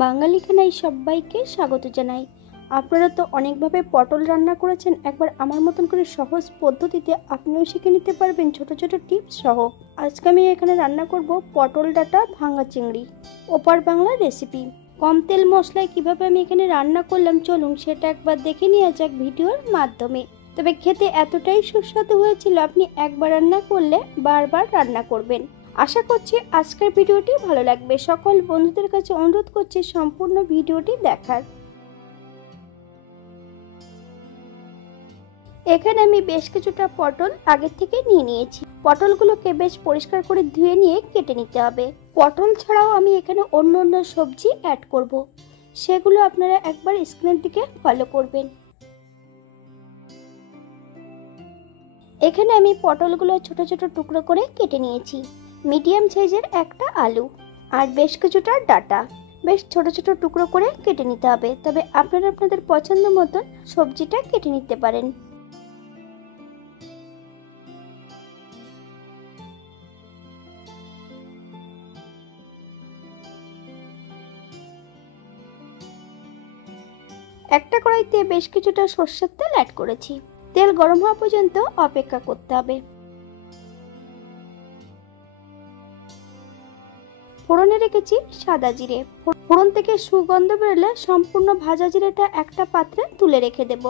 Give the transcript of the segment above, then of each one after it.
বাঙালি খানায় সবাইকে স্বাগত জানাই। আপনারা তো অনেকভাবে পটল রান্না করেছেন, একবার আমার মতন করে সহজ পদ্ধতিতে আপনিও শিখে নিতে পারবেন ছোট ছোট টিপস সহ। আজকে আমি এখানে রান্না করব পটল ডাঁটা ভাঙা চিংড়ি, ওপার বাংলার রেসিপি। কম তেল মশলায় কিভাবে আমি এখানে রান্না করলাম চলুন সেটা একবার দেখে নেওয়া যাক ভিডিওর মাধ্যমে। তবে খেতে এতটাই সুস্বাদু হয়েছিল, আপনি একবার রান্না করলে বারবার রান্না করবেন। আশা করছি আজকের ভিডিওটি ভালো লাগবে। সকল বন্ধুদের কাছে অনুরোধ করছি সম্পূর্ণ ভিডিওটি দেখার। এখানে আমি বেশ কিছুটা পটল আগে থেকে নিয়ে নিয়েছি। পটলগুলোকে বেশ পরিষ্কার করে ধুয়ে নিয়ে কেটে নিতে হবে। পটল ছাড়াও আমি এখানে অন্য সবজি অ্যাড করব, সেগুলো আপনারা একবার স্ক্রিনের দিকে ফলো করবেন। এখানে আমি পটলগুলো ছোট ছোট টুকরো করে কেটে নিয়েছি। মিডিয়াম সাইজের একটা আলু আর বেশ কিছুটা ডাঁটা বেশ ছোট ছোট টুকরো করে কেটে নিতে হবে। তবে আপনারা আপনাদের পছন্দ মতন সবজিটা কেটে নিতে পারেন। একটা কড়াইতে বেশ কিছুটা সরষের তেল অ্যাড করেছি। তেল গরম হওয়া পর্যন্ত অপেক্ষা করতে হবে। ফোড়নে রেখেছি সাদা জিরে। ফোড়ন থেকে সুগন্ধ বেরোলে সম্পূর্ণ ভাজা জিরেটা একটা পাত্রে তুলে রেখে দেব।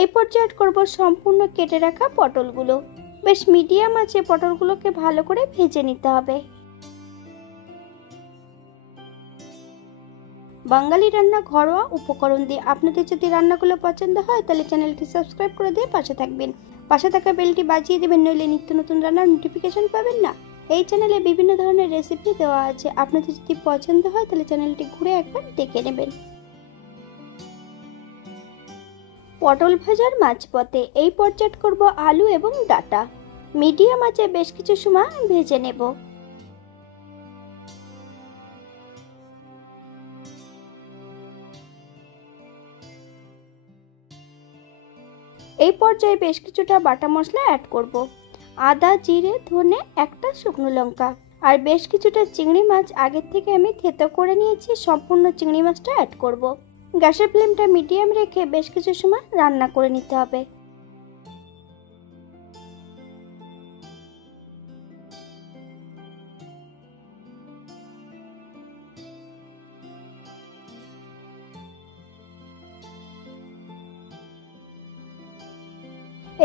এই পর্যায়ে অ্যাড করব সম্পূর্ণ কেটে রাখা পটলগুলো। বেশ মিডিয়াম আঁচে পটলগুলোকে ভালো করে ভেজে নিতে হবে। বাঙালি রান্না ঘরোয়া উপকরণ দিয়ে। আপনাদের যদি রান্নাগুলো পছন্দ হয় তাহলে চ্যানেলটি সাবস্ক্রাইব করে দিয়ে পাশে থাকবেন। পাশে থাকা বেলটি বাজিয়ে দেবেন, নইলে নিত্য নতুন রান্নার নোটিফিকেশন পাবেন না। এই চ্যানেলে বিভিন্ন ধরনের রেসিপি দেওয়া আছে, আপনাদের যদি পছন্দ হয় তাহলে চ্যানেলটি ঘুরে একবার দেখে নেবেন। পটল ভাজার মাঝপথে এই পর্যায়ে করব আলু এবং ডাঁটা। মিডিয়াম আঁচে বেশ কিছু সময় ভেজে নেব। এই পর্যায়ে বেশ কিছুটা বাটা মশলা অ্যাড করব। আদা, জিরে, ধনে, একটা শুকনো লঙ্কা আর বেশ কিছুটা চিংড়ি মাছ আগের থেকে আমি থেতো করে নিয়েছি। সম্পূর্ণ চিংড়ি মাছটা অ্যাড করব। গ্যাসের ফ্লেমটা মিডিয়াম রেখে বেশ কিছু সময় রান্না করে নিতে হবে।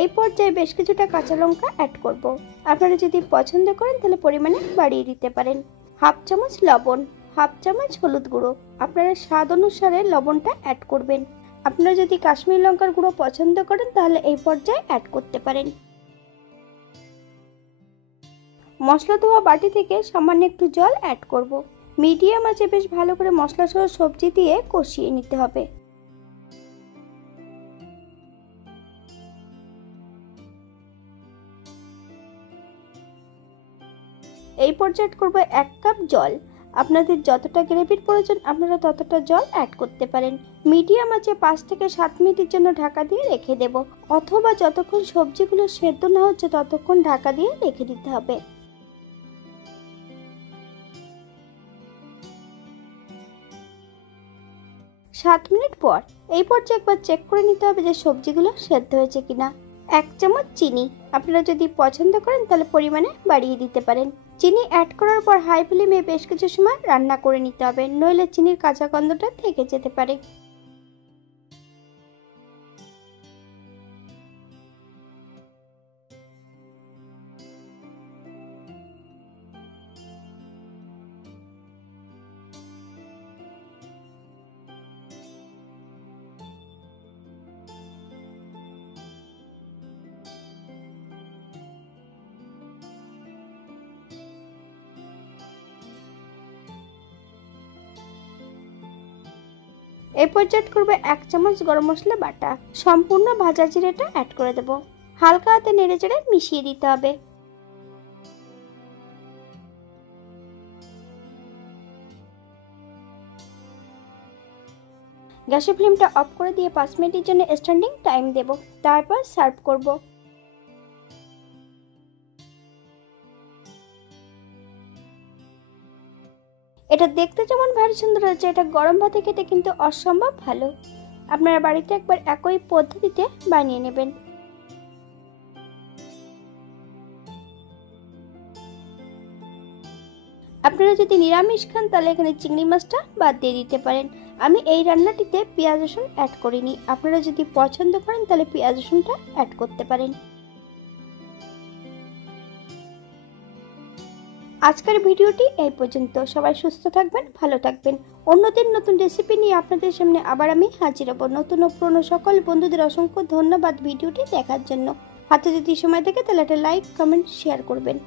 এই পর্যায়ে বেশ কিছুটা কাঁচা লঙ্কা অ্যাড করব। আপনারা যদি পছন্দ করেন তাহলে পরিমাণে বাড়িয়ে দিতে পারেন। হাফ চামচ লবণ, হাফ চামচ হলুদ গুঁড়ো, আপনারা স্বাদ অনুসারে লবণটা অ্যাড করবেন। আপনারা যদি কাশ্মীরি লঙ্কার গুঁড়ো পছন্দ করেন তাহলে এই পর্যায়ে অ্যাড করতে পারেন। মশলা ধোয়া বাটি থেকে সামান্য একটু জল অ্যাড করব। মিডিয়াম আঁচে বেশ ভালো করে মশলা সহ সবজি দিয়ে কষিয়ে নিতে হবে। এই পর্যায়ে করব 1 কাপ জল। আপনাদের যতটা গ্রেভির প্রয়োজন আপনারা ততটা জল অ্যাড করতে পারেন। মিডিয়াম আঁচে 5 থেকে 7 মিনিটের জন্য ঢাকা দিয়ে রেখে দেব, অথবা যতক্ষণ সবজিগুলো সেদ্ধ না হচ্ছে ততক্ষণ ঢাকা দিয়ে রেখে দিতে হবে। সাত মিনিট পর এই পর্যায়ে একবার চেক করে নিতে হবে যে সবজিগুলো সেদ্ধ হয়েছে কিনা। 1 চামচ চিনি, আপনারা যদি পছন্দ করেন তাহলে পরিমাণে বাড়িয়ে দিতে পারেন। চিনি অ্যাড করার পর হাই ফ্লেমে বেশ কিছু সময় রান্না করে নিতে হবে, নইলে চিনির কাঁচা গন্ধটা থেকে যেতে পারে। এই পর্যায়ে করব 1 চামচ গরম মশলা বাটা। সম্পূর্ণ ভাজা জিরেটা অ্যাড করে দেব। হালকা হাতে নেড়েচেড়ে মিশিয়ে দিতে হবে। গ্যাসের ফ্লেমটা অফ করে দিয়ে 5 মিনিটের জন্য স্ট্যান্ডিং টাইম দেব, তারপর সার্ভ করব। এটা দেখতে যেমন ভারী সুন্দর হচ্ছে, এটা গরম ভাতে খেতে কিন্তু অসম্ভব ভালো। আপনারা বাড়িতে একবার একই পদ্ধতিতে বানিয়ে নেবেন। আপনারা যদি নিরামিষ খান তাহলে এখানে চিংড়ি মাছটা বাদ দিয়ে দিতে পারেন। আমি এই রান্নাটিতে পেঁয়াজ রসুন অ্যাড করিনি, আপনারা যদি পছন্দ করেন তাহলে পেঁয়াজ রসুনটা অ্যাড করতে পারেন। আজকের ভিডিওটি এই পর্যন্ত। সবাই সুস্থ থাকবেন, ভালো থাকবেন। অন্যদিন নতুন রেসিপি নিয়ে আপনাদের সামনে আবার আমি হাজির হব। নতুন ও পুরনো সকল বন্ধুদের অসংখ্য ধন্যবাদ ভিডিওটি দেখার জন্য। হাতে যদি সময় থাকে তাহলে একটা লাইক, কমেন্ট, শেয়ার করবেন।